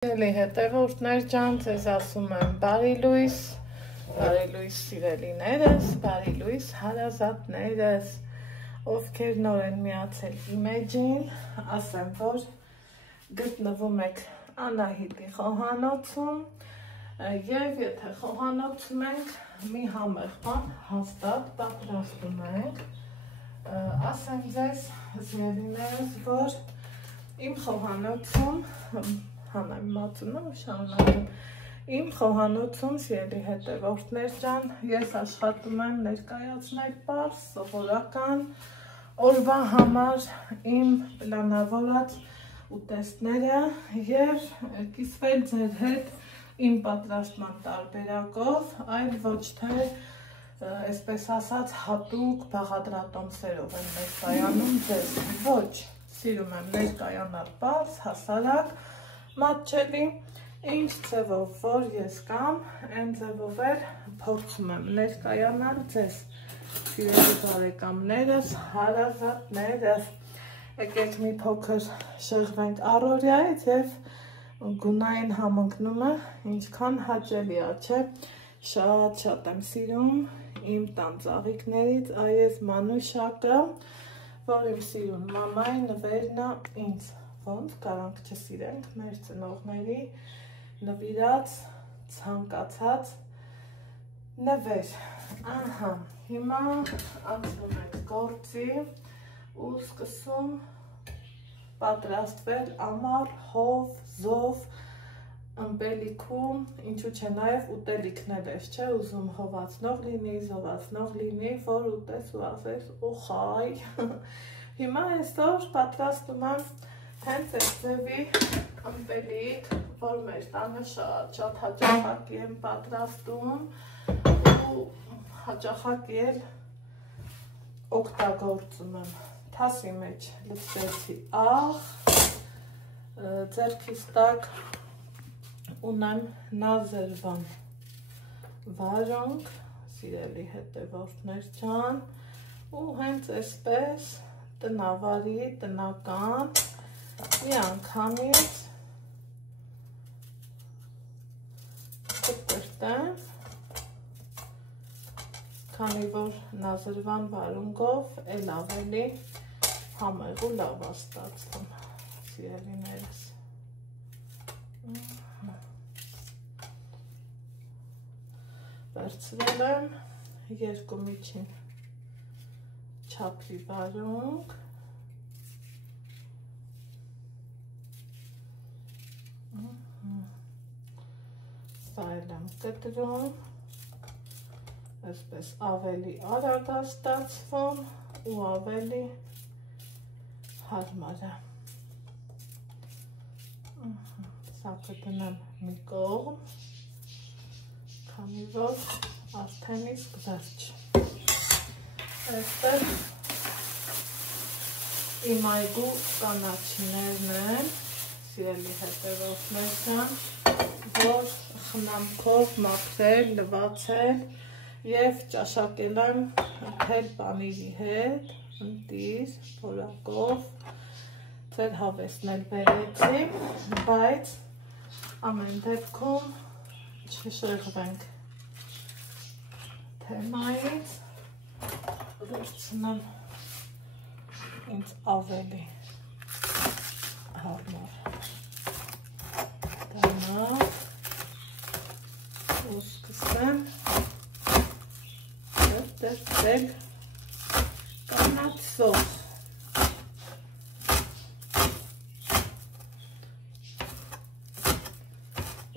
Հետևորդներ ջան, ձեզ ասում եմ բարի լույս սիրելիներս, բարի լույս հարազատներս, ովքեր նոր են միացել իմեջին, ասեմ, որ գտնվում եք Անահիտի խոհանոցում և եթե խոհանոցում ենք, մի համեղ բան հաստատ պատրաստում ենք, ասեմ ձեզ սիրելիներս, որ իմ խոհանոցում Հանեմ մածունում շարունակում Իմ խոհանոցում սիրելի հետևորդներ ջան, ես աշխատում եմ ներկայացնել պարզ, սովորական օրվա համար իմ պլանավորած ուտեստները և կիսվել ձեր հետ իմ պատրաստման տարբերակով, այլ ոչ թե, այսպես ասած, հատուկ բաղադրատոմսերով եմ ներկայանում ձեզ, ոչ, սիրում եմ ներկայանալ պարզ, հասարակ, մատչելի, ինչ ձևով, որ ես կամ, այն ձևով էլ փորձում եմ ներկայանալ ձեզ, սիրելի բարեկամներս, հարազատներս, եկեք մի փոքր շեղվենք առօրյայից և գունային համընկնումը ինչքան հաճելի է, չէ, շատ եմ սիրում իմ տան ծաղիկներից, այս Մանուշակը, որ իմ սիրուն մամայի նվերն է ինձ, ոնց կարանք չսիրենք մեր ծնողների նվիրած ցանկացած նվեր, ահա, հիմա անցնում ենք գործի ու սկսում պատրաստվել ամառ, հով, զով, ըմպելիքում, ինչու չէ նաև ուտելիքներ ես, չէ, ուզում հովացնող լինի, զովացնող լինի, որ ուտես ու ասես ու խայ, հիմա այսօր պատրաստում եմ հենց այս ձևի ըմպելիք, որ մեր տանը շատ հաճախակի եմ պատրաստում ու հաճախակի էլ օգտագործում եմ, թասի մեջ լցրեցի աղ, ձեռքիս տակ ունեմ նազերվան վարունգ, սիրելի հետևորդներ ջան, ու հենց այսպես տնավարի, տնական, մի անգամից կտրտեմ, քանի որ նազերվան վարունգով էլ ավելի համեղ ու լավ է ստացվում, սիրելիներս։ Վերցրել եմ երկու միջին չափի վարունգ, սա էլ եմ կտրում, այսպես ավելի արագ է ստացվում ու ավելի հարմար է, սա կդնեմ մի կողմ, քանի որ արդեն իսկ վերջ, այստեղ իմ այգու կանաչիներն են, սիրելի հետևորդներ ջան, որ խնամքով մաքրել, լվացել և ճաշակել եմ թել պանիրի հետ, ընտիր, որակով, ձեր հավեսն էլ բերեցի, բայց ամեն դեպքում չշեղվենք թեմայից, վերցնեմ ինձ ավելի հարմար դառնալ ու սկսեմ տրտել կանացով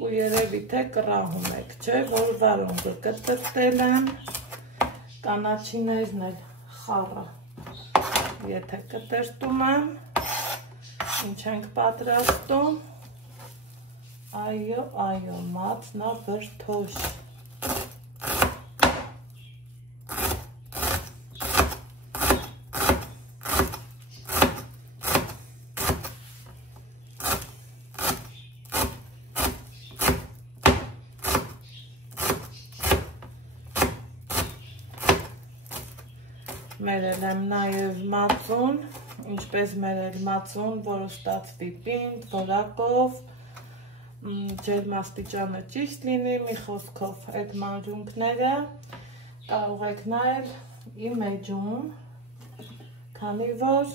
ու երևի թե կռահում եք, չէ, որ վարունգը կտրտել եմ, կանաչիներն էլ խառը, եթե կտրտում եմ, ինչ ենք պատրաստում, այո, մածնաբրդոש, մերել եմ նաև մածուն, ինչպես մերել մածուն, որ ստացվի պինդ, որակով, ջերմաստիճանը ճիշտ լինի, մի խոսքով այդ մանրունքները կարող եք նայել իմ էջում, քանի որ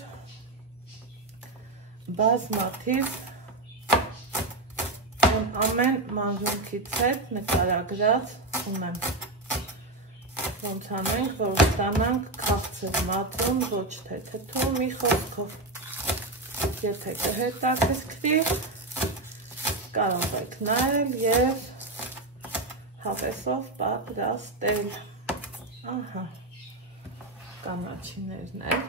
բազմաթիվ ամեն մանրունքից հետ նկարագրած ունեմ, ոնց անենք, որ ստանանք քաղցր մածուն, ոչ թե թթու, մի խոսքով, եթե կհետաքրքրի, կարող եք նայել և հավեսով պատրաստել, ահա, կանաչիներն էլ,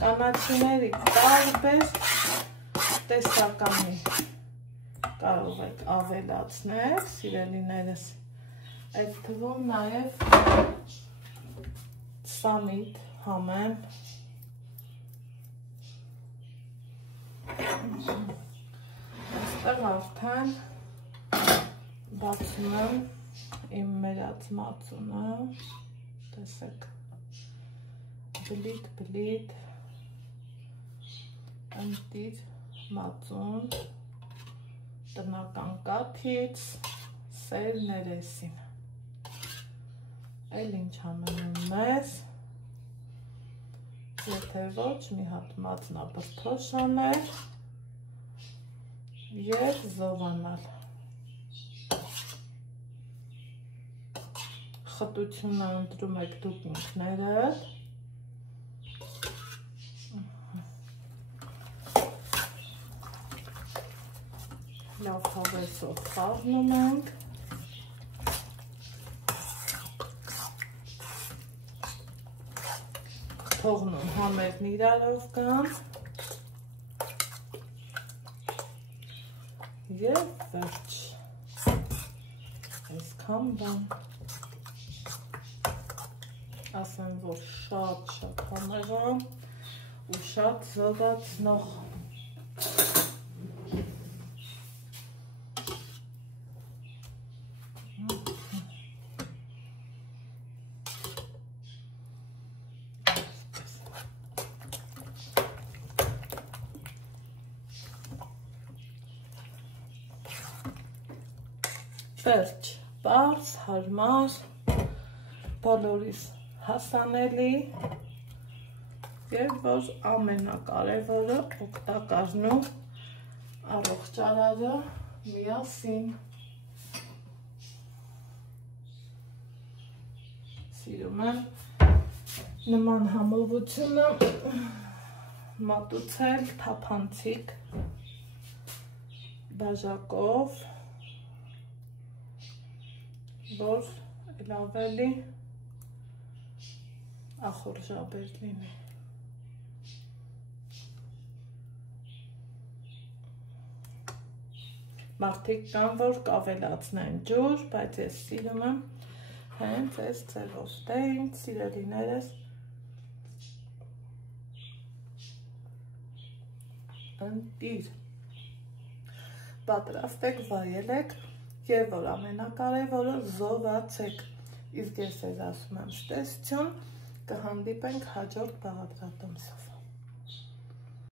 կանաչիների տարբեր տեսականի կարող եք ավելացնել, սիրելիներս, այդ թվում նաև սամիտ համեմ, այստեղ արդեն բացում եմ իմ մերած մածունը, տեսեք, բլիթ, ընտիր մածուն, տնական կաթից, սեր ներեսին, էլ ինչ ամենում մեզ, եթե ոչ մի հատ մածնաբրդոш անել և զովանալ, խտությունը ընտրում եք դուք ինքներդ, լավ հավեսով խառնում ենք, թողնում համերն իրարով կան և վերջ, այսքան բան, ասեմ, որ շատ համեղ ու շատ զովացնող, վերջ, պարզ, հարմար, բոլորիս հասանելի և որ ամենակարևորը օգտակարն ու առողջարարը միասին, սիրում եմ նման համովությունը մատուցել թափանցիկ բաժակով, որ էլ ավելի ախորժաբեր լինի։ Մարդիկ կան, որ կավելացնեն ջուր, բայց ես սիրում եմ հենց այս ձևով, դե ինձ սիրելիներս ընտիր, պատրաստեք, վայելեք և որ ամենակարևորը զովացեք, իսկ ես ես ասում եմ ստեսություն, կհանդիպենք հաջորդ բաղադրատոմսով։